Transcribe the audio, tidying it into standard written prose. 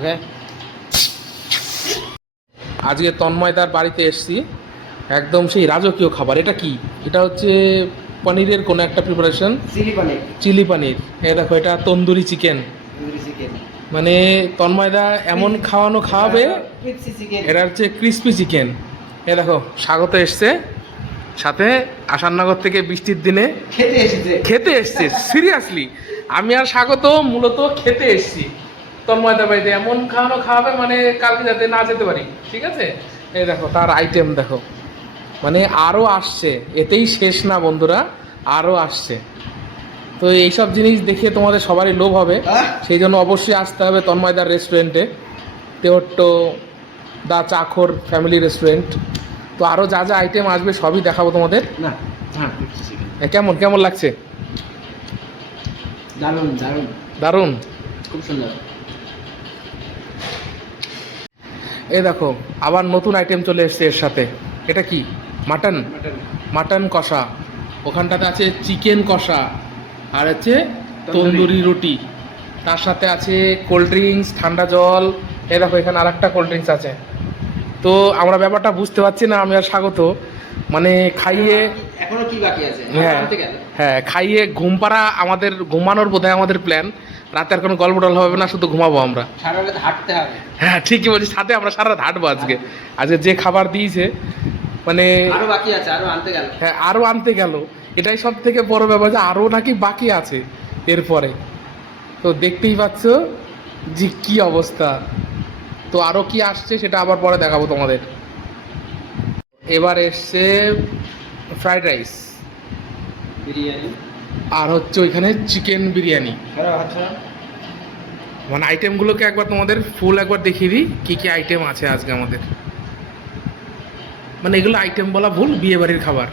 ওকে। আজকে তন্ময়দার বাড়িতে এসেছি, একদম সেই রাজকীয় খাবার। এটা কি? এটা হচ্ছে পনিরের কোনো একটা প্রিপারেশন, চিলি পনির। চিলি পনির। এ দেখো, এটা তন্দুরি চিকেন। তন্দুরি চিকেন মানে তন্ময়দা এমন খাওয়াবে, ক্রিসপি চিকেন। এটা হচ্ছে ক্রিসপি চিকেন। এ দেখো, স্বাগত এসছে, সাথে আসাননগর থেকে বৃষ্টির দিনে খেতে এসছে। সিরিয়াসলি, আমি আর স্বাগত মূলত খেতে এসছি তন্ময়দার বাড়িতে। এমন খাওয়াবে মানে কালকে যাতে না যেতে পারি, ঠিক আছে? এই দেখো তার আইটেম দেখো, মানে আরও আসছে, এতেই শেষ না বন্ধুরা, আরও আসছে। তো এইসব জিনিস দেখে তোমাদের সবারই লোভ হবে, সেই জন্য অবশ্যই আসতে হবে তন্ময়দার রেস্টুরেন্টে, তেহট্ট দা চাখর ফ্যামিলি রেস্টুরেন্ট। তো আরও যা যা আইটেম আসবে সবই দেখাবো তোমাদের। না হ্যাঁ, কেমন কেমন লাগছে? দারুণ দারুণ দারুণ, খুব সুন্দর। এই দেখো আবার নতুন আইটেম চলে এসছে এর সাথে। এটা কি? মাটন, মাটন কষা। ওখানটাতে আছে চিকেন কষা, আর হচ্ছে তন্দুরি রুটি, তার সাথে আছে কোল্ড ড্রিঙ্কস, ঠান্ডা জল। এই দেখো এখানে আর একটা কোল্ড ড্রিঙ্কস আছে। তো আমরা ব্যাপারটা বুঝতে পারছি না, আমি আর স্বাগত, মানে খাইয়ে এখনো কি বাকি আছে? হ্যাঁ হ্যাঁ, খাইয়ে ঘুম পাড়া, আমাদের ঘুমানোর বোধহয় আমাদের প্ল্যান। রাতে আর কোনো গল্প টল হবে না, শুধু ঘুমাবো আমরা। সারা রাত হাঁটতে হবে। হ্যাঁ ঠিকই বলছি, সাথে আমরা সারা রাত হাঁটবো আজকে। আজকে যে খাবার দিয়েছে, মানে আরো বাকি আছে, আরো আনতে গেল। হ্যাঁ, আরও আনতে গেল। এটাই সব থেকে বড় ব্যাপার, যে আরও নাকি বাকি আছে এরপরে। তো দেখতেই পাচ্ছ যে কি অবস্থা। তো আরও কি আসছে সেটা আবার পরে দেখাবো তোমাদের। এবার এসছে ফ্রাইড রাইস, বিরিয়ানি, আর হচ্ছে ওইখানে চিকেন বিরিয়ানি। মানে আইটেমগুলোকে একবার তোমাদের ফুল একবার দেখিয়ে দিই, কী কী আইটেম আছে আজকে আমাদের। মানে এগুলো আইটেম বলা ভুল, বিয়ে বাড়ির খাবার।